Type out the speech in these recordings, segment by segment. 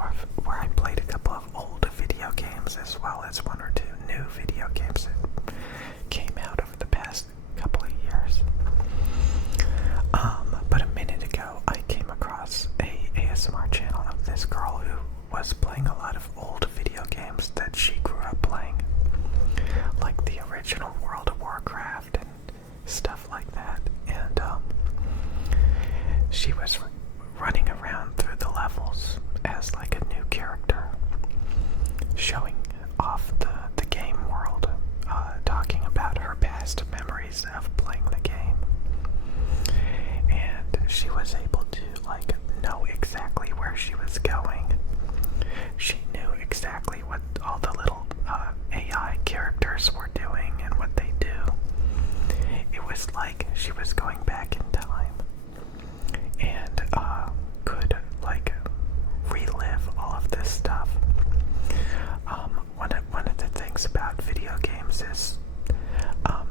where I played a couple of old video games as well as one or two new video games that came out over the past couple of years. But a minute ago, I came across a ASMR channel of this girl who was playing a lot of old video games that she grew up playing, like the original World of Warcraft and stuff like that. And she was running around through the levels as like a new character, showing off the game world, talking about her past memories of playing the game. And she was able to like know exactly where she was going. She knew exactly what all the little AI characters were doing and what they do. It was like she was going back in time and could like relive all of this stuff. One of the things about video games is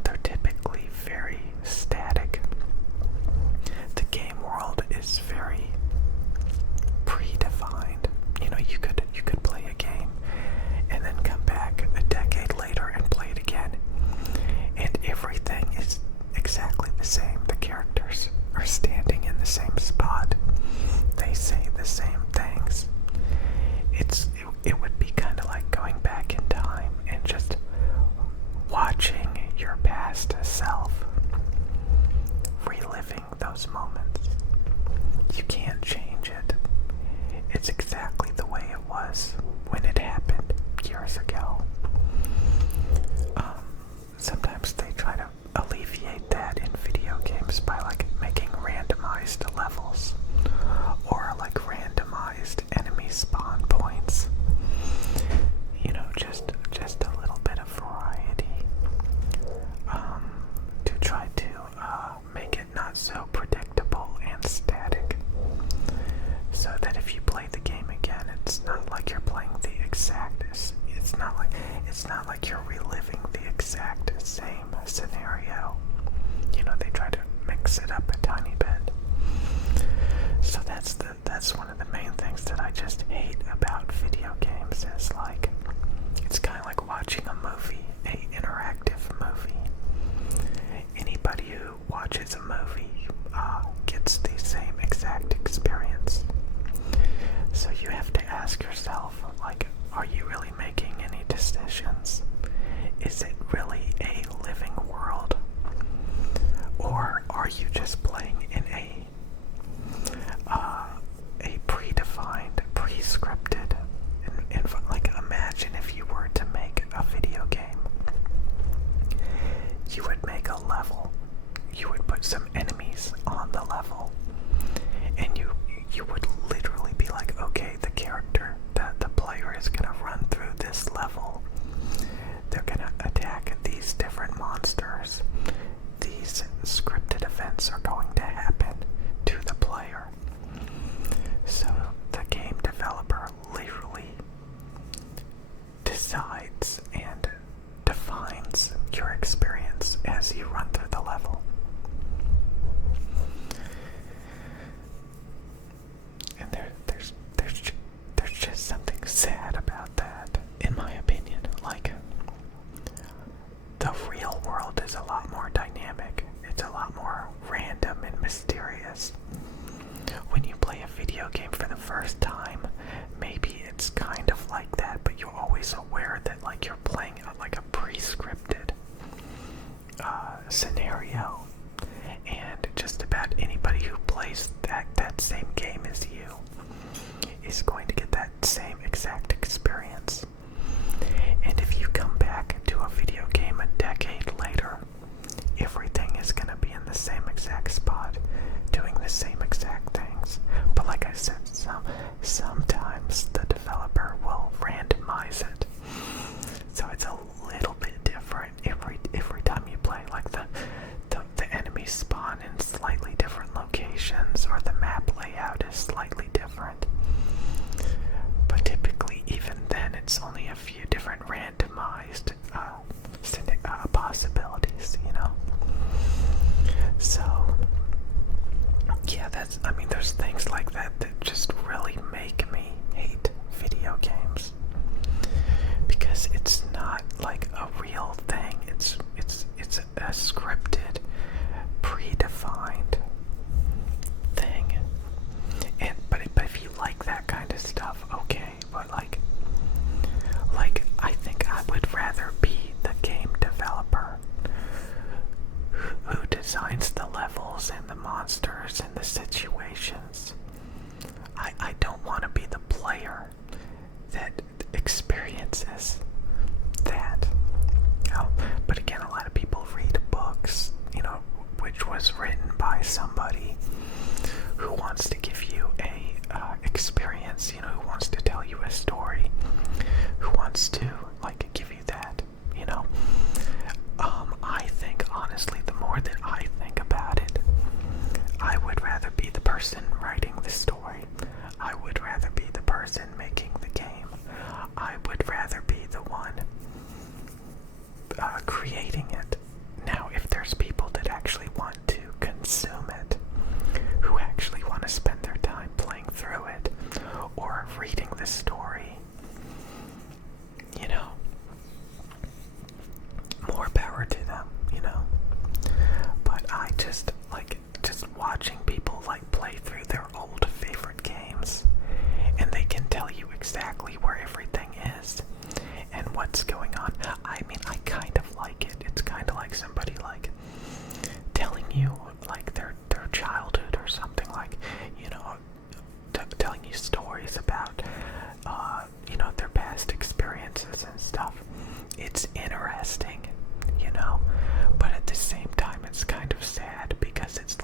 they're typically very static. The game world is very predefined. You know, you could play a game and then come back a decade later and play it again, and everything is exactly the same. The characters are standing in the same spot. They say the same things. It would be kind of like going back in time and just watching your past self, reliving those moments. You can't change it. It's exactly the way it was when it happened years ago. Sometimes they try to alleviate that in video games by like making randomized levels or like randomized enemy spawn points. You know, just a little bit of variety to try to make it not so predictable and static, so that if you play the game again, it's not like you're playing the exact. It's not like you're reliving the exact same scenario. You know, they try to mix it up a tiny bit. So that's one of the main things that I just hate about video games. Is like, it's kind of like watching a movie, an interactive movie. Anybody who watches a movie gets the same exact experience. So you have to ask yourself, like, are you really making any decisions? Is it really a living world? Or are you just playing in a predefined, pre-scripted, like, imagine if you were to make a video game. You would make a level. You would put some enemies on the level. And you would literally be like, okay, the character, the player is going to run through this level. They're going to attack these different monsters. These scripted events are going to happen to the player. So the game developer literally decides and defines your experience as you run through the level. And there's just something sad about that, in my opinion. Like, the real world is a lot more dynamic. It's a lot more random and mysterious. When you play a video game for the first time, maybe it's kind of like that, but you're always aware that like you're playing like a pre-scripted scenario, and just about anybody who plays that same game as you is going to get that same exact experience. And if you come back to a video game a decade later, everything is going to be in the same exact spot, doing the same exact things. But like I said, sometimes the developer will randomize it, so it's a little bit different every time you play. Like the enemies spawn in slightly different locations, or the map layout is slightly different. levels and the monsters and the situations. I don't want to be the player that experiences that. But again, a lot of people read books, which was written by somebody who wants to give you a experience, who wants to tell you a story, who wants to give you that, I think honestly, the more that I think about it, I would rather be the person writing the story. I would rather be the person making the game. I would rather be the one creating it. Now, if there's people that actually want to consume it, who actually want to spend their time playing through it or reading the story, more power to them, But I just watching people play through their old favorite games, and they can tell you exactly where everything is and what's going on. I mean, I kind of like it. It's kind of like somebody telling you their childhood or something, telling you stories about their past experiences and stuff. It's interesting, but at the same time it's kind of sad, because it's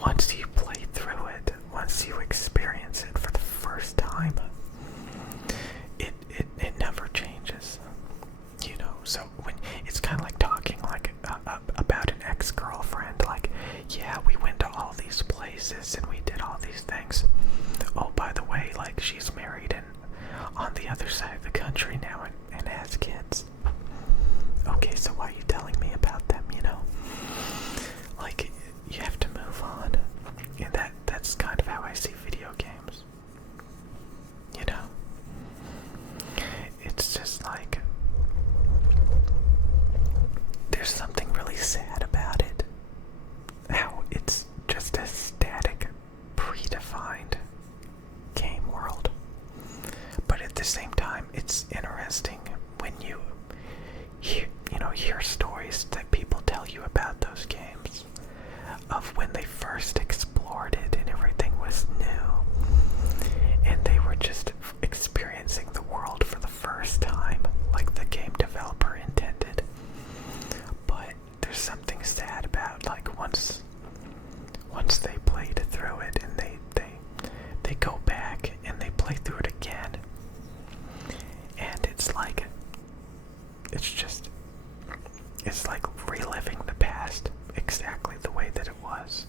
once you play through it, once you experience it for the first time, it never changes, so when it's kind of like talking about an ex-girlfriend, yeah, we went to all these places and we did all these things. Oh, by the way, she's married and on the other side of the country now and has kids. Okay, so why are you telling me about them, you have to move on. And that's kind of how I see video games. It's just there's something really sad about it. How it's just a static, predefined game world. But at the same time, it's interesting when you hear stories that people tell you about those games, of when they first explored it and everything was new, and they were just experiencing the world for the first time, like the game developer intended. But there's something sad about once they played through it and they go back and they play through it again, and it's like reliving the past exactly the way that it was.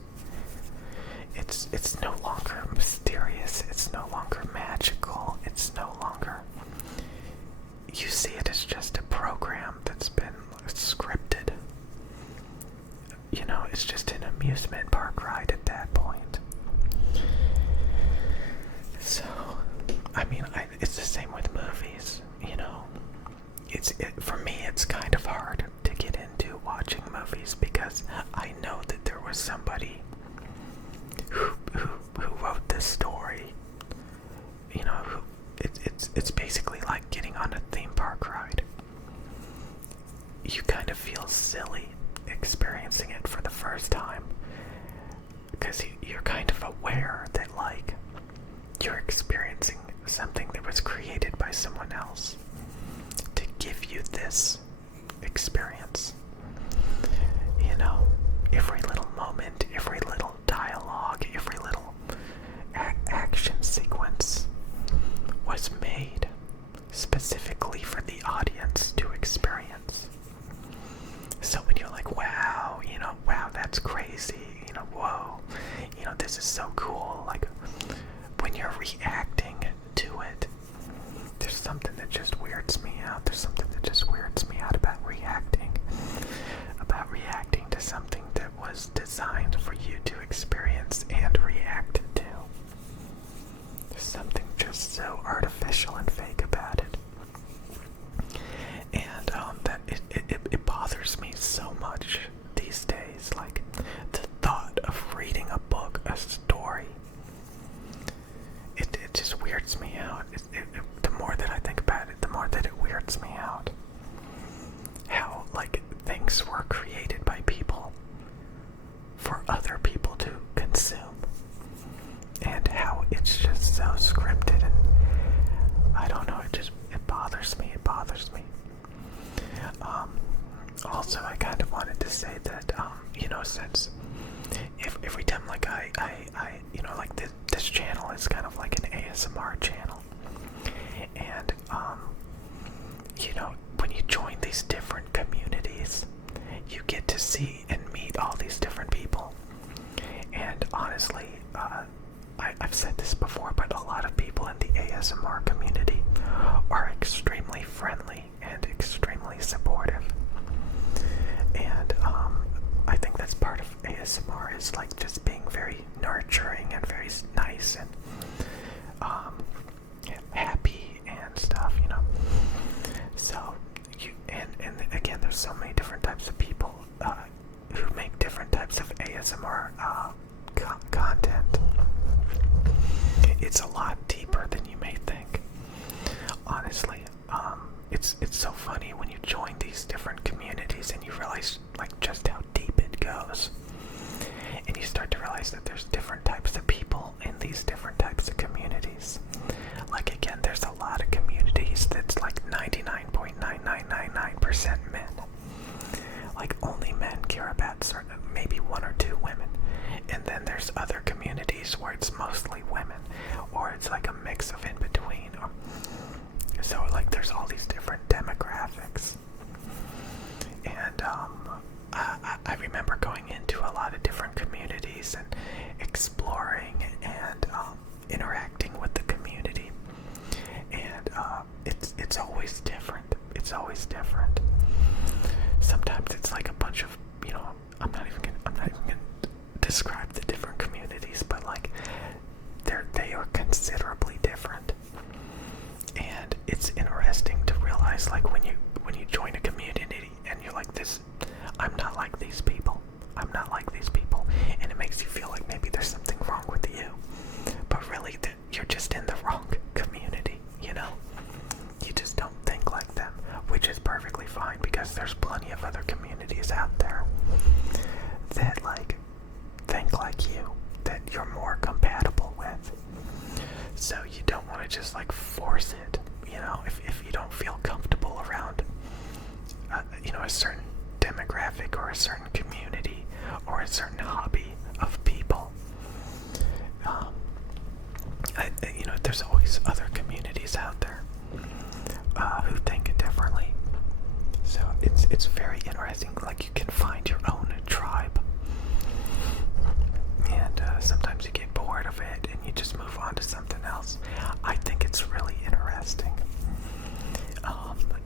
It's no longer mysterious, it's no longer magical, it's no longer, you see it as just a program that's been scripted. It's just an amusement park ride at that point. So, I mean, it's the same with movies, for me, it's kind of hard to get into watching movies, because I know that there was somebody who wrote this story, it's basically like getting on a theme park ride. You kind of feel silly experiencing it for the first time, because you're kind of aware that you're experiencing something that was created by someone else to give you this experience. Every little moment, every little dialogue, every little action sequence was made specifically for the audience to experience. So when you're like, wow, wow, that's crazy, whoa, this is so cool, when you're reacting to it, there's something that just weirds me out. There's something that just weirds me out about reacting to something that was designed for you to experience and react to. There's something just so artificial and fake about it. And that it bothers me so much these days. The thought of reading a book, a story, it just weirds me out. The more that I think about it, the more that it weirds me out. How things were created sense. If every time like I you know, like this channel is kind of like an ASMR channel, and you know, when you join these different communities, you get to see and meet all these different people. And honestly, I've said this before, but a lot of people in the ASMR community are extremely friendly and extremely supportive. And I think that's part of ASMR, is like just being very nurturing and very nice and happy and stuff, you know. So and again, there's so many different types of people who make different types of ASMR content. It's a lot deeper than you may think. Honestly, it's so funny when you join these different communities and you realize like just how deep it goes. And you start to realize that there's different types of people in these different types of communities. Like again, there's a lot of communities that's like 99.9999% men. Like only men care about certain, maybe one or two women. And then there's other communities where it's mostly women, or it's like a mix of in between. So like there's all these different demographics. And I remember going into a lot of different communities and exploring and interacting with the community. And it's always different. It's always different. Sometimes it's like a bunch of, you know, I'm not even gonna describe the different communities, but like they are considerably different. And it's interesting to realize, like when you join a community and you're like, this, I'm not like these people. I'm not like these people, and it makes you feel like maybe there's something wrong with you, but really you're just in the wrong community. You know, you just don't think like them, which is perfectly fine because there's plenty of other communities out there that like think like you, that you're more compatible with. So you don't want to just like force it, you know, if you don't feel comfortable around you know, a certain demographic or a certain community or a certain hobby of people. You know, there's always other communities out there who think differently. So it's very interesting. Like you can find your own tribe, and sometimes you get bored of it and you just move on to something else. I think it's really interesting.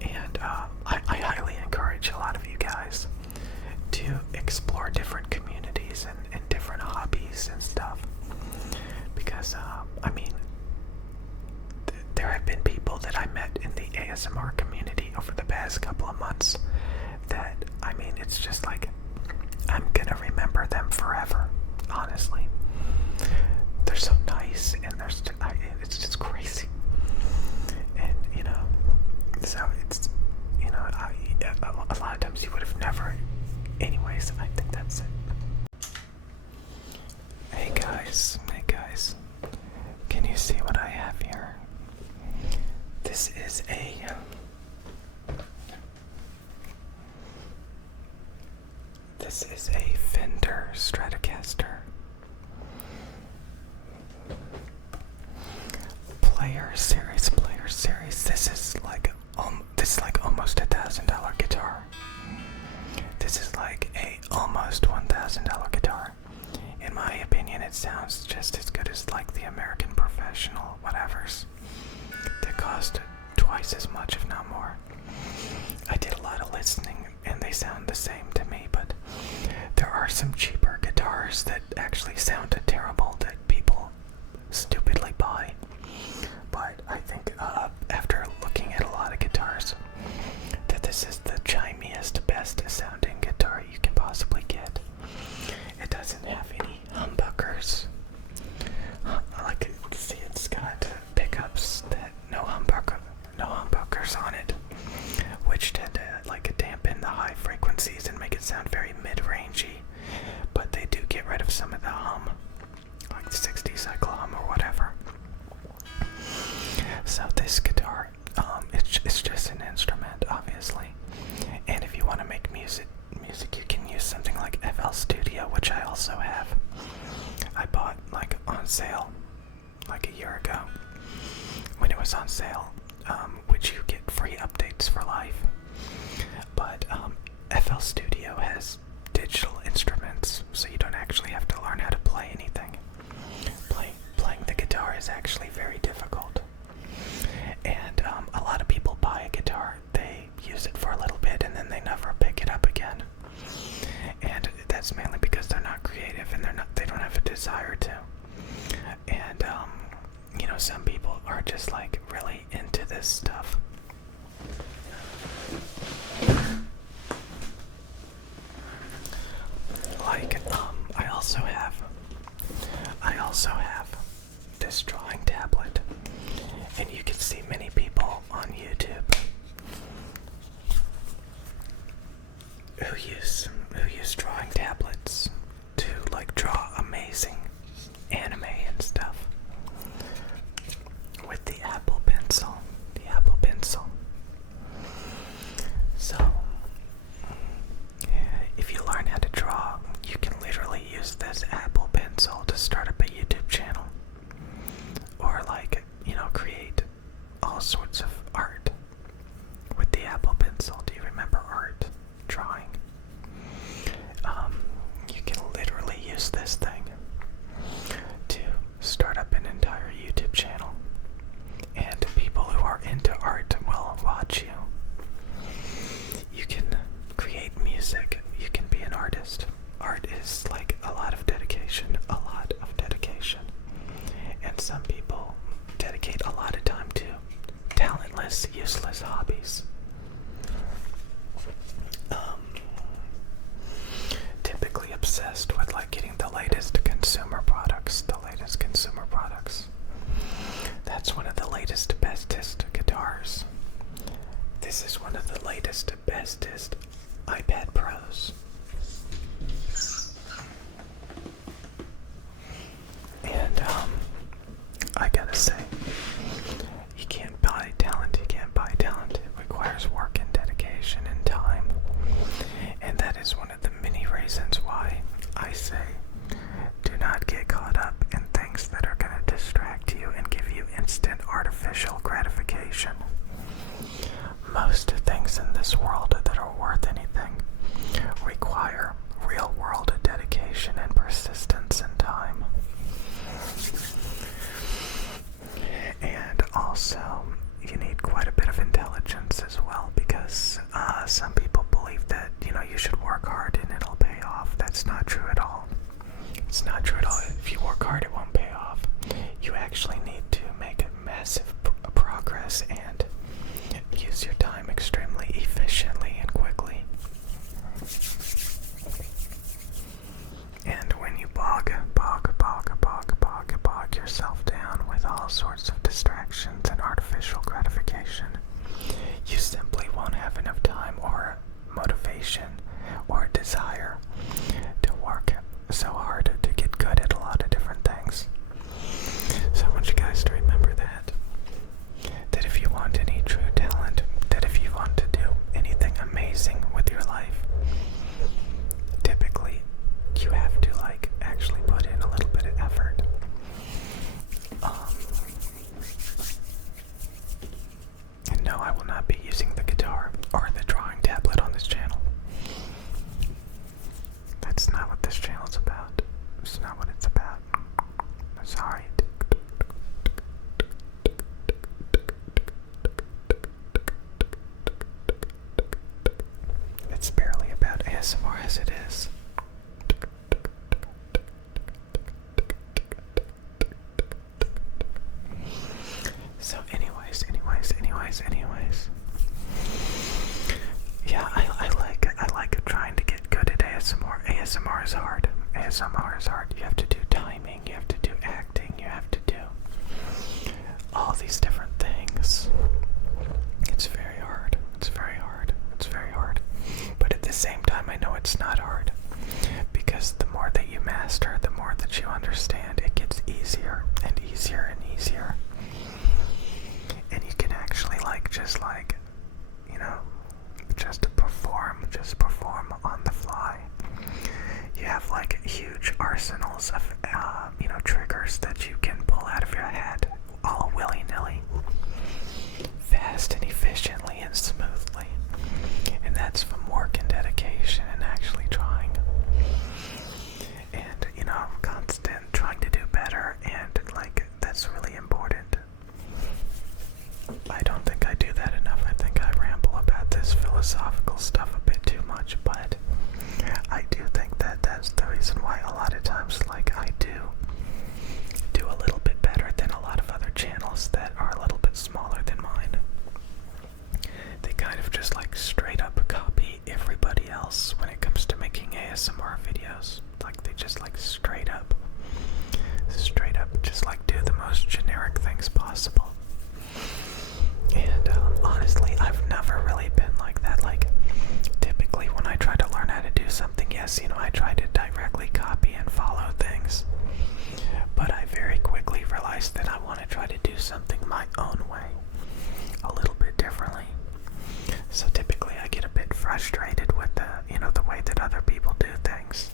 And I highly encourage a lot of you guys to explore different communities and different hobbies and stuff. Because, I mean, there have been people that I met in the ASMR community over the past couple of months that, I mean, it's just like, I'm gonna remember them forever, honestly. They're so nice, and it's just crazy. And, you know, so it's, you know, a lot of times you would have never. Anyways, I think that's it. Hey guys, can you see what I have here? This is a Fender Stratocaster player series. This is like almost $1,000 guitar. This is like a almost $1,000 guitar. In my opinion, it sounds just as good as like the American Professional whatevers that cost twice as much, if not more. I did a lot of listening and they sound the same to me, but there are some cheaper guitars that actually sound terrible that people stupidly buy. But I think after looking at a lot of guitars, that this is the chimiest, best sounding guitar you can possibly get. It doesn't have any humbuckers. Like you can see, it's got pickups that no humbuckers on it, which tend to like dampen the high frequencies and make it sound very mid-rangey. But they do get rid of some of the hum, like the 60 cycle hum or whatever. So this guitar, it's just an instrument, obviously. And if you want to make music, you can use something like FL Studio. It's mainly because they're not creative and they don't have a desire to. And some people are just like really into this stuff. Like I also have this drawing tablet, and you can see many people on YouTube who use drawing tablets to like draw amazing anime and stuff with the Apple Pencil. So if you learn how to draw, you can literally use this Apple Pencil to start up a YouTube channel, or like create all sorts of art with the Apple Pencil. Do you remember art? Drawing. You can literally use this thing to start up an entire YouTube channel, and people who are into art will watch you. You can create music. You can be an artist. Art is like a lot of dedication, and some people dedicate a lot of time to talentless, useless hobbies. Typically obsessed with like getting the latest consumer products. That's one of the latest, bestest guitars. This is one of the latest, bestest iPad Pros. And I gotta say, you can't buy talent. It requires work and dedication and time. And that is one of the many reasons why I say do not get caught up in things that are going to distract you and give you instant artificial gratification. Most things in this world that are worth anything require real-world dedication and persistence and time. And also, you need quite a bit of intelligence as well, because some people believe that, you should work hard and it'll pay off. That's not true at all. It's not true at all. If you work hard, it won't pay off. You actually need to make massive progress and use your time extremely efficiently and quickly. And when you bog yourself down with all sorts of distractions and artificial gratification, you simply won't have enough time or motivation or desire to work so hard to get good at a lot of different things. So I want you guys to remember that if you want any true talent, that if you want to do anything amazing with your life, typically you have to actually put in a little bit of effort. And no, I will not be using the guitar or the drawing tablet on this channel. That's not what this channel's about. It's not what it's about. Sorry. It's barely about ASMR as it is. So anyways. Yeah, I like trying to get good at ASMR. ASMR is hard. You have to do timing, you have to do acting, you have to do all these different things. It's very hard. But at the same time, I know it's not hard, because the more that you master, the more that you understand, it gets easier and easier and easier. And you can actually just perform on the fly. You have huge arsenals of triggers that you can pull out of your head all willy-nilly, fast and efficiently and smoothly. And that's from work and dedication and actually trying. And constant trying to do better, and that's really important. I don't think I do that enough. I think I ramble about this philosophical stuff a bit too much, but I do think that that's ASMR videos. Like they just like straight up just like do the most generic things possible. And honestly, I've never really been like that. Like typically when I try to learn how to do something, yes, I try to directly copy and follow things. But I very quickly realized that I want to try to do something my own way, a little bit differently. So typically I get a bit frustrated with the way that other people do things.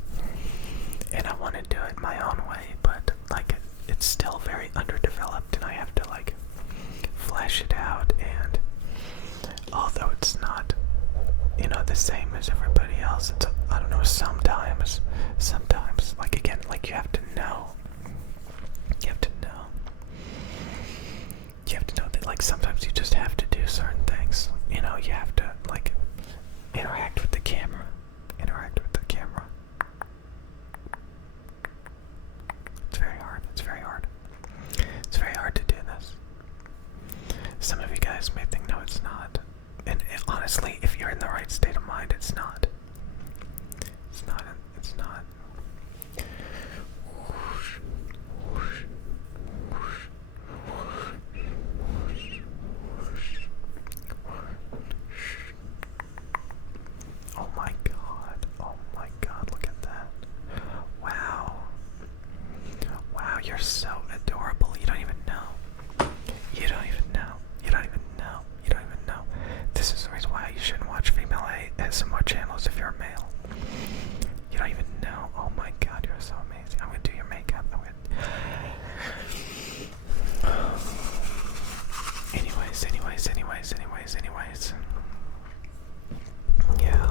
And I want to do it my own way, but like it's still very underdeveloped and I have to like flesh it out. And although it's not, the same as everybody else, it's, I don't know, sometimes, like again, like you have to know that like sometimes you just have to do certain things. You have to like interact with the camera. It's very hard. It's very hard to do this. Some of you guys may think, no, it's not. And honestly, if you're in the right state of mind, it's not. It's not. Oh my God, look at that. Wow, you're so adorable. You don't even know. This is the reason why you shouldn't watch female ASMR channels if you're a male. You don't even know. Oh my God, you're so amazing. I'm gonna do your makeup. Anyways. Yeah.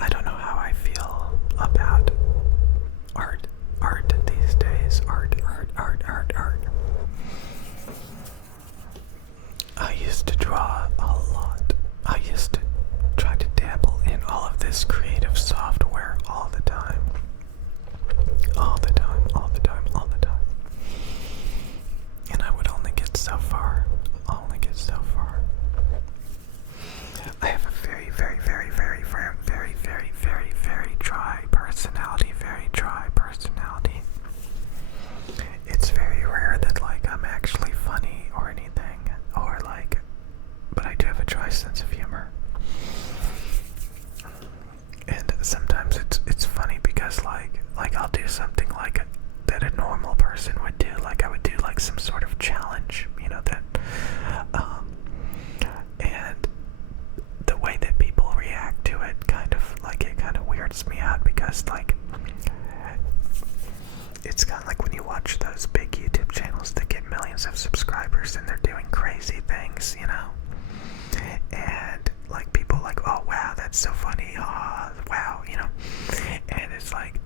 I don't know how I feel about art these days. Art. I used to draw a lot. I used to try to dabble in all of this creative software all the time. And I would only get so far. I have a very, very, very, very, very, very, very, very, very dry personality. It's very rare that like I'm actually funny or anything, but I do have a dry sense of humor. And sometimes it's funny because like I'll do something like that a normal person would do. Like I would do like some sort of challenge, and the way that people react to it kind of weirds me out, because like it's kind of like when you watch those big YouTube channels that get millions of subscribers and they're doing crazy things, and like people like, oh wow, that's so funny, oh wow, and it's like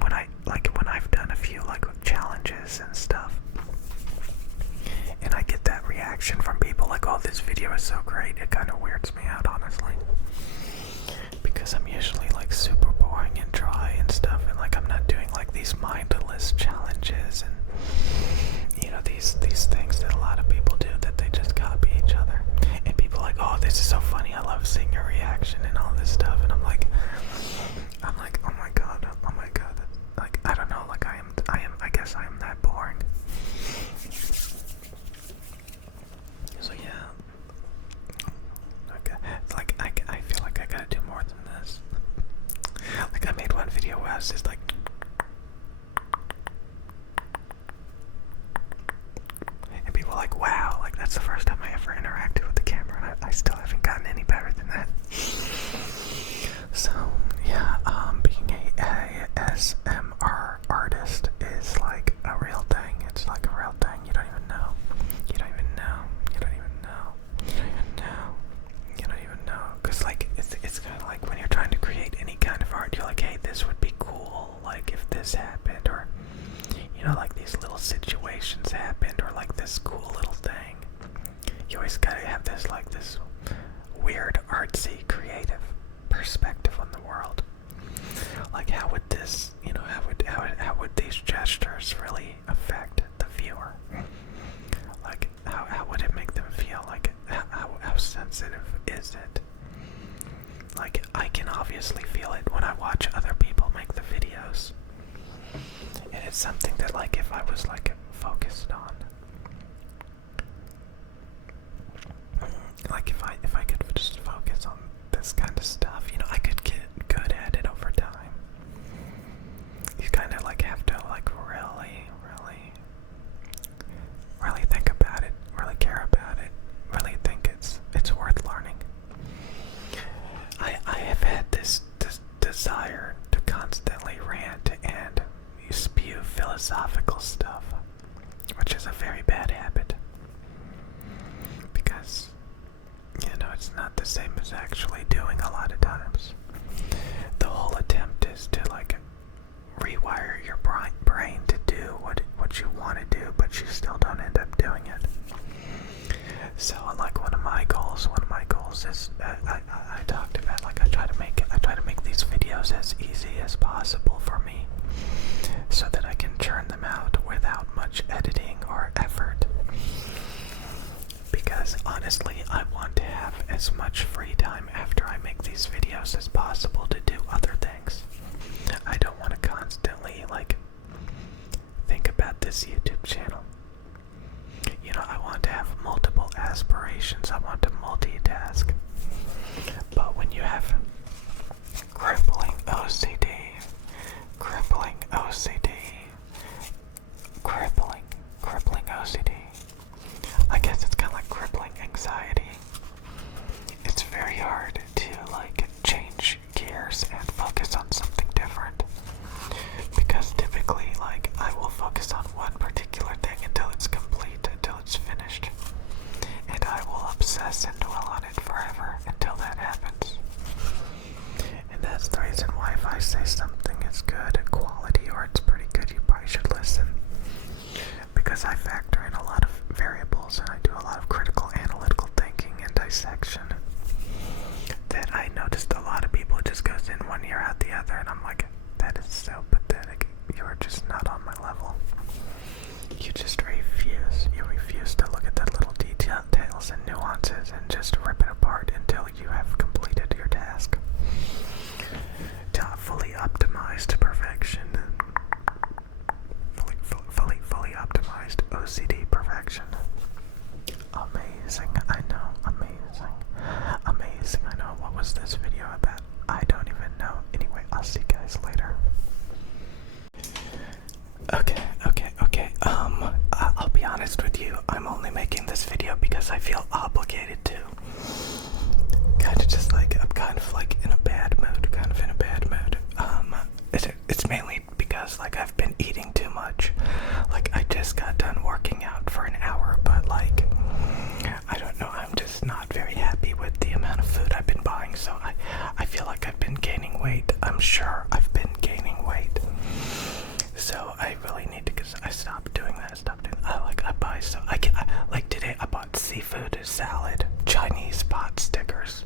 when I've done a few like challenges and stuff, and I get that reaction from people like, oh, this video is so great, it kind of weirds me out, honestly, because I'm usually like super boring and dry and stuff, and like I'm not doing like these mindless challenges and these things that a lot of people do, that they just copy each other, and people are like, oh, this is so funny, I love seeing your reaction and all this stuff, and I'm like, oh my god, like I don't know, like I guess I am that boring. So yeah, okay, like I feel like I gotta do more than this. Like I made one video where I was just like, and people were like, wow, like that's the first time I ever interacted with the camera, and I still haven't gotten any better than that. So yeah, being a ASMR artist is like a real thing. It's like a real thing. You don't even know. Because like it's kind of like when you're trying to create any kind of art, you're like, hey, this would be cool, like if this happened, or like these little situations happened, or like this cool little thing. You always gotta have this weird artsy creative perspective on the world. Like how would this, how would these gestures really affect the viewer? Like how would it make them feel? Like how sensitive is it? Like I can obviously feel it when I watch other people something that like if I was like focused on, like if I could just focus on this kind of stuff, you know, I could get good at it over time. You kind of like have to like really think about it, really care about it, really think it's worth learning. I have had this desire to constantly rant and spew philosophical stuff, which is a very bad habit, because, you know, it's not the same as actually doing a lot of times. The whole attempt is to like rewire your brain to do what you want to do, but you still don't end up doing it. So like one of my goals is I talked about, like I try to make these videos as easy as possible for me, so that I can churn them out without much editing or effort. Because honestly, I want to have as much free time after I make these videos as possible to do other things. I don't want to constantly like think about this YouTube channel. You know, I want to have multiple aspirations. I want to multitask. But when you have crippling OCD, crippling OCD, I guess it's kind of like crippling anxiety. It's very hard to like change gears and focus on something different, because typically like I will focus on one particular thing until it's complete, until it's finished, and I will obsess and dwell on it forever until that happens. And that's the reason why if I say something is good quality or it's pretty good, you probably should listen, because I factor in a lot of variables and I do a lot of critical analytical thinking and dissection that I noticed a lot of people just goes in one ear out the other, and I'm like, that is so pathetic. You're just not on my level. You just refuse. You refuse to look at the little details and nuances and just rip it apart until you have completed your task. Fully optimized to perfection. Fully optimized OCD perfection. Amazing, I know, amazing, I know. What was this video about? I don't even know. Anyway, I'll see you guys later. Okay. I'll be honest with you, I'm only making this video because I feel obligated to. I'm kind of like in a bad mood, It's mainly because like I've been eating too much. Like I just got done working out for an hour, but like, I don't know, I'm just not very happy with the amount of food I've been buying, so I feel like I've been gaining weight. I'm sure I've been gaining weight. So I really need to, because I stopped doing that. Like today I bought seafood salad, Chinese pot stickers.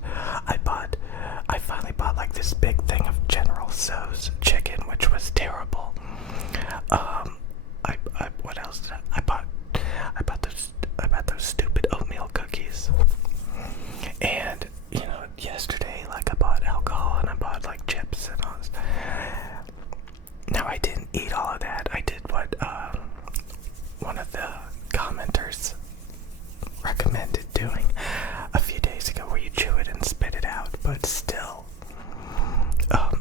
I finally bought like this big thing of General Tso's chicken, which was terrible. What else did I bought those stupid oatmeal cookies. And you know, yesterday like I bought alcohol and I bought like chips and all this. Now I didn't eat all of that. I did what one of the commenters recommended doing a few days ago, where you chew it and spit it out. But still,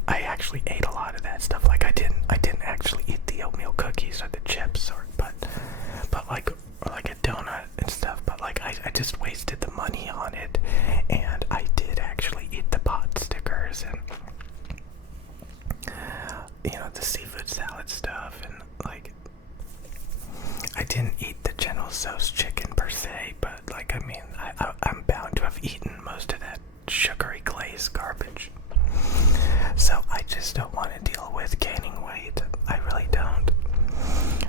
I actually ate a lot of that stuff. Like I didn't actually eat the oatmeal cookies or the chips, but like a donut and stuff. But like I just wasted the money on it, and I did actually eat the pot stickers and you know, the seafood salad stuff, and like I didn't eat the General Tso's chicken per se, but like I mean I'm bound to have eaten most of that sugary glazed garbage. So I just don't want to deal with gaining weight. I really don't.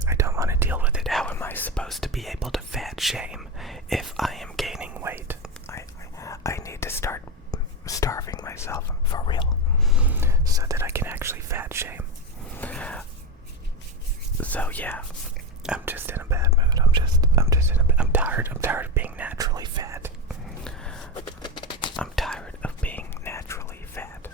I don't want to deal with it. How am I supposed to be able to fat shame if I am gaining weight? I need to start starving myself for real, so that I can actually fat shame. So yeah, I'm just in a bad mood. I'm tired of being naturally fat. I'm tired of being naturally fat.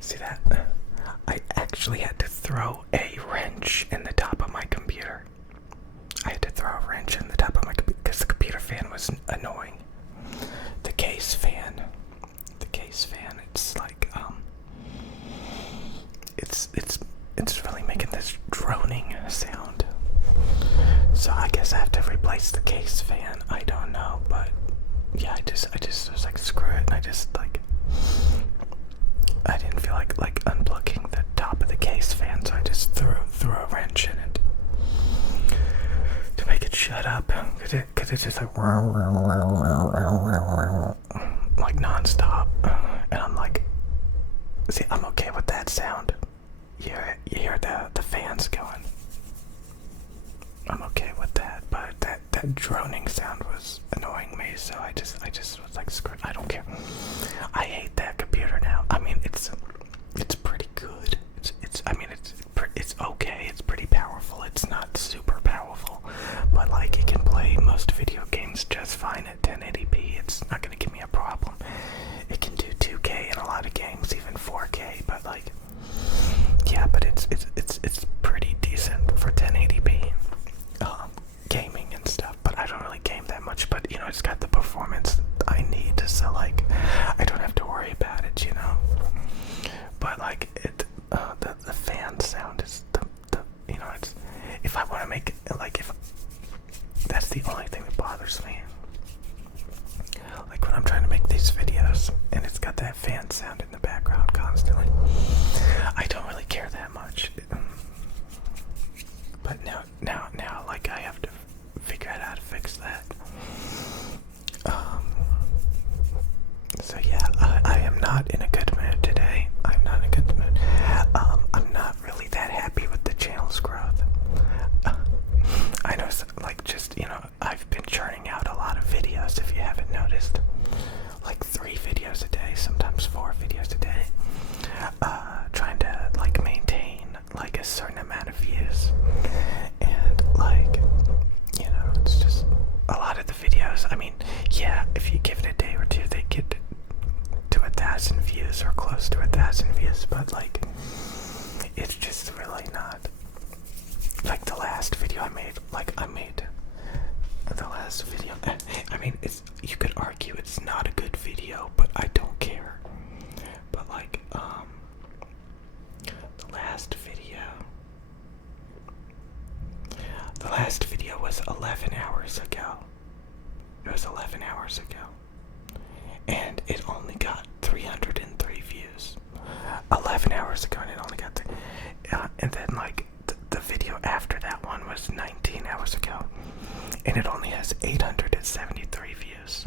See that? I actually had to throw a wrench in the top of my computer. I had to throw a wrench in the top of my computer because the computer fan was annoying. The case fan. It's like it's really making this droning sound. So I guess I have to replace the case fan. I don't know, but yeah, I just was like, screw it, and I didn't feel like unplugging the top of the case fan, so I just threw a wrench in it to make it shut up, cause it's just like non-stop, and I'm like, see, I'm okay with that sound. You hear the fans going. I'm okay with that, but that droning sound was annoying me, so I just was like, screw it, I don't care. I hate that computer now. I mean, it's pretty good. It's okay. It's pretty powerful. It's not super powerful, but like it can play most video games just fine at 1080p. It's not gonna give me a problem. It can do 2K in a lot of games, even 4K. But like, yeah, but it's pretty decent for 1080p gaming and stuff. But I don't really game that much. But you know, it's got the performance I need, so like I don't have to worry about it. You know. But like the fan sound is the you know, it's, if I want to make it, like, if that's the only thing that bothers me, like when I'm trying to make these videos and it's got that fan sound in the background constantly, I don't really care that much. But now like I have to figure out how to fix that. So yeah, I am not in a good mood today. I'm not in a good mood. I'm not really that happy with the channel's growth. I know, like, just, you know, I've been churning out a lot of videos, if you haven't noticed. Like 3 videos a day, sometimes 4 videos a day. Trying to, like, maintain, like, a certain amount of views. And, like, you know, it's just a lot of the videos. I mean, yeah, if you give it a day or two, they get to 1,000 views or close to 1,000 views, but like it's just really not like the last video I made. The last video, I mean, it's, you could argue it's not a good video, but I don't care. But like the last video was 11 hours ago. It was 11 hours ago. And it only got 303 views. 11 hours ago, and it only got 3. And then, like, the video after that one was 19 hours ago, and it only has 873 views.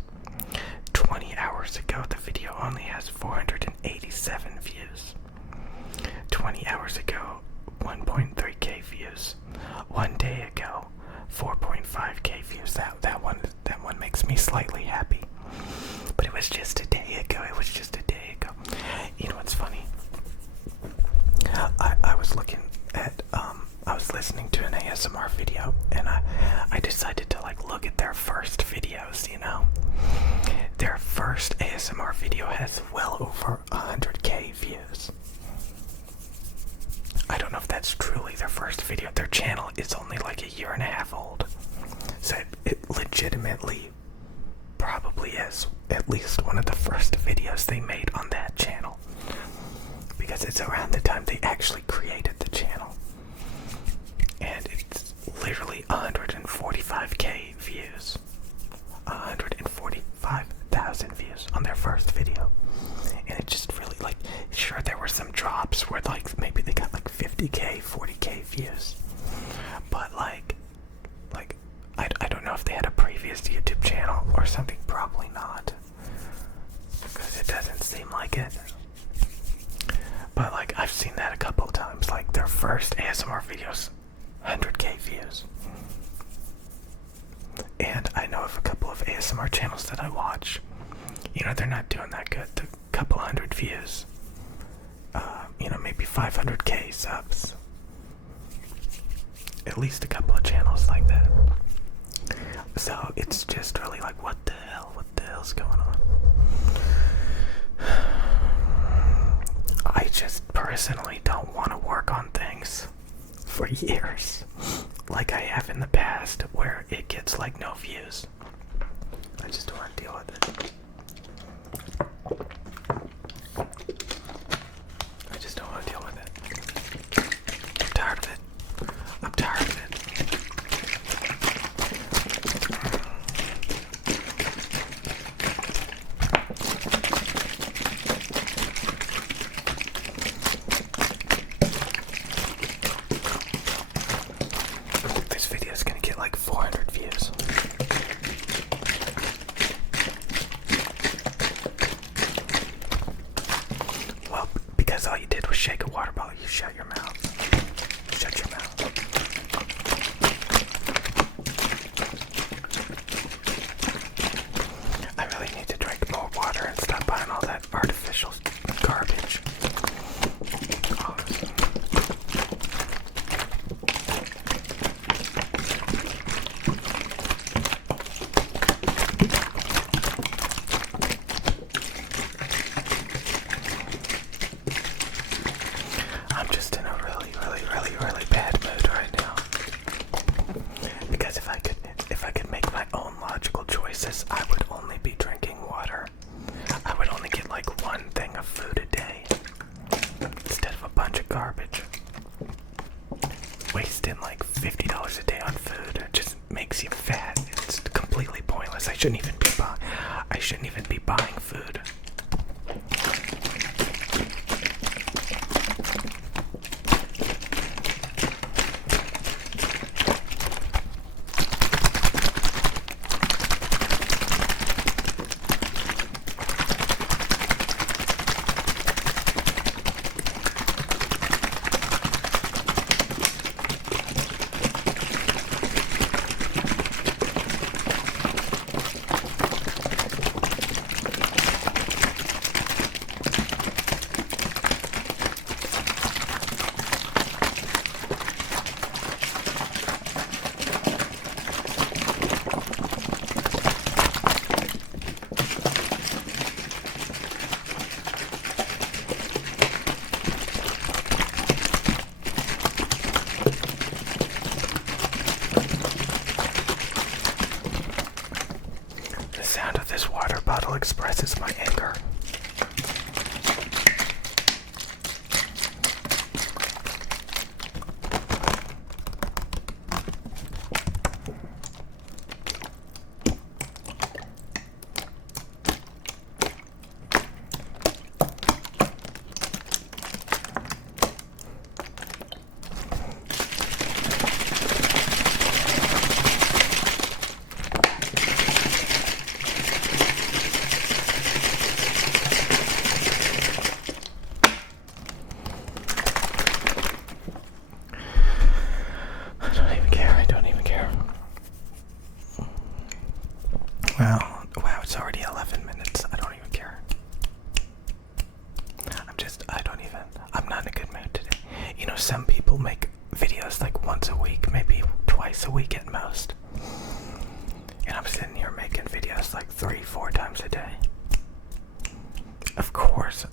20 hours ago, the video only has 487 views. 20 hours ago, 1.3k views. 1 day ago, 4.5k views. That one makes me slightly happy. But it was just a day ago. You know what's funny? I was looking at, I was listening to an ASMR video, and I decided to, like, look at their first videos, you know? Their first ASMR video has well over 100k views. I don't know if that's truly their first video. Their channel is only like a year and a half old. So it legitimately probably is at least one of the first videos they made on that channel, because it's around the time they actually created the channel, and it's literally 145k views, 145,000 views on their first video. And it just really, like, sure, there were some drops where, like, maybe they got like 50k, 40k views, but like I don't know if they had a previous YouTube channel or something. Probably not, because it doesn't seem like it. But like, I've seen that a couple of times, like their first ASMR videos, 100k views. And I know of a couple of ASMR channels that I watch, you know, they're not doing that good. A couple hundred views, you know, maybe 500k subs. At least a couple of channels like that. So it's just really like, what the hell's going on? just personally don't want to work on things for years like I have in the past where it gets like no views. I just don't want to deal with it. I just don't want to deal with it. I'm tired of it. I'm tired of it. This video is gonna get like 400 views. Well, because all you did was shake a water bottle, you shut your mouth. Shut your mouth. I really need to drink more water and stop buying all that artificial garbage. I'm just in a really bad mood right now. Because if I could make my own logical choices, I would only be drinking water. I would only get like one thing of food a day instead of a bunch of garbage. Wasting like $50 a day on food just makes you fat. It's completely pointless. I shouldn't even be buying food. The sound of this water bottle expresses my anger. I don't even care. Wow, it's already 11 minutes. I don't even care. I'm not in a good mood today. You know, some people make videos like once a week, maybe twice a week at most. And I'm sitting here making videos like 3-4 times a day. Of course,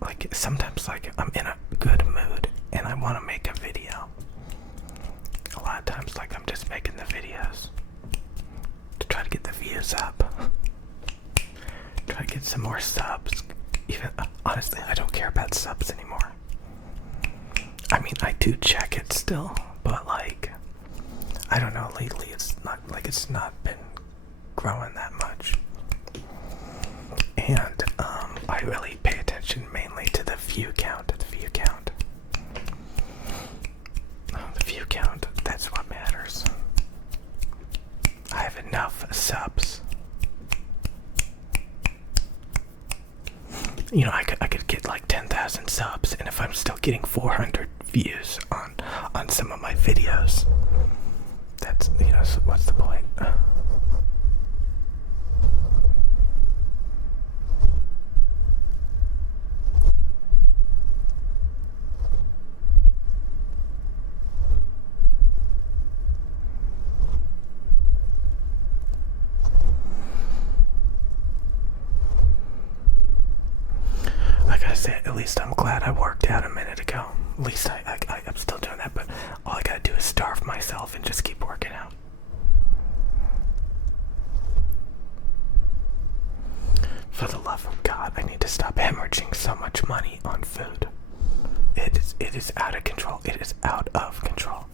like sometimes like I'm in a good mood and I want to make a video. A lot of times like I'm just making the videos to try to get the views up. Try to get some more subs. Even honestly, I don't care about subs anymore. I mean, I do check it still, but like I don't know, lately it's not been growing that much. And I really pay attention mainly to the view count. The view count, that's what matters. I have enough subs. You know, I could get like 10,000 subs, and if I'm still getting 400 views on some of my videos, that's, you know, so what's the point? Like I say, at least I'm glad I worked out a minute ago. At least I'm still doing that, but all I gotta do is starve myself and just keep working out. For the love of God, I need to stop hemorrhaging so much money on food. It is out of control. It is out of control.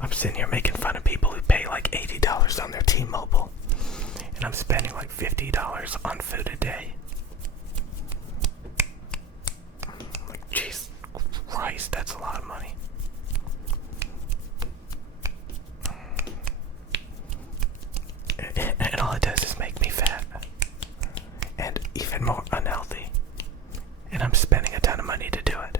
I'm sitting here making fun of people who pay like $80 on their T-Mobile, and I'm spending like $50 on food a day. Like, jeez Christ, that's a lot of money. And all it does is make me fat. And even more unhealthy. And I'm spending a ton of money to do it.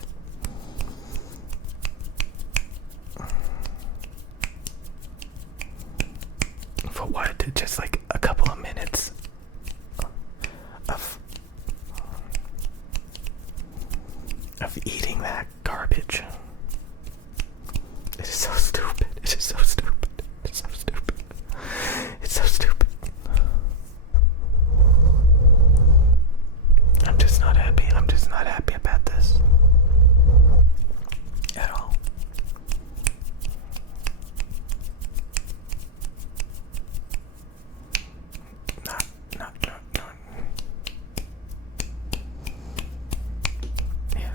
For what? Just like a couple of minutes of eating that garbage. It is so stupid. It is so stupid. It's so stupid. It's so stupid. I'm just not happy. I'm just not happy about this. At all. Not. Yeah.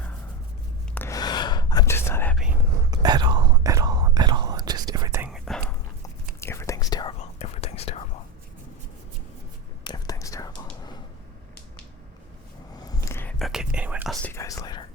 I'm just not happy. At all. Just everything's terrible. Everything's terrible. Okay, anyway, I'll see you guys later.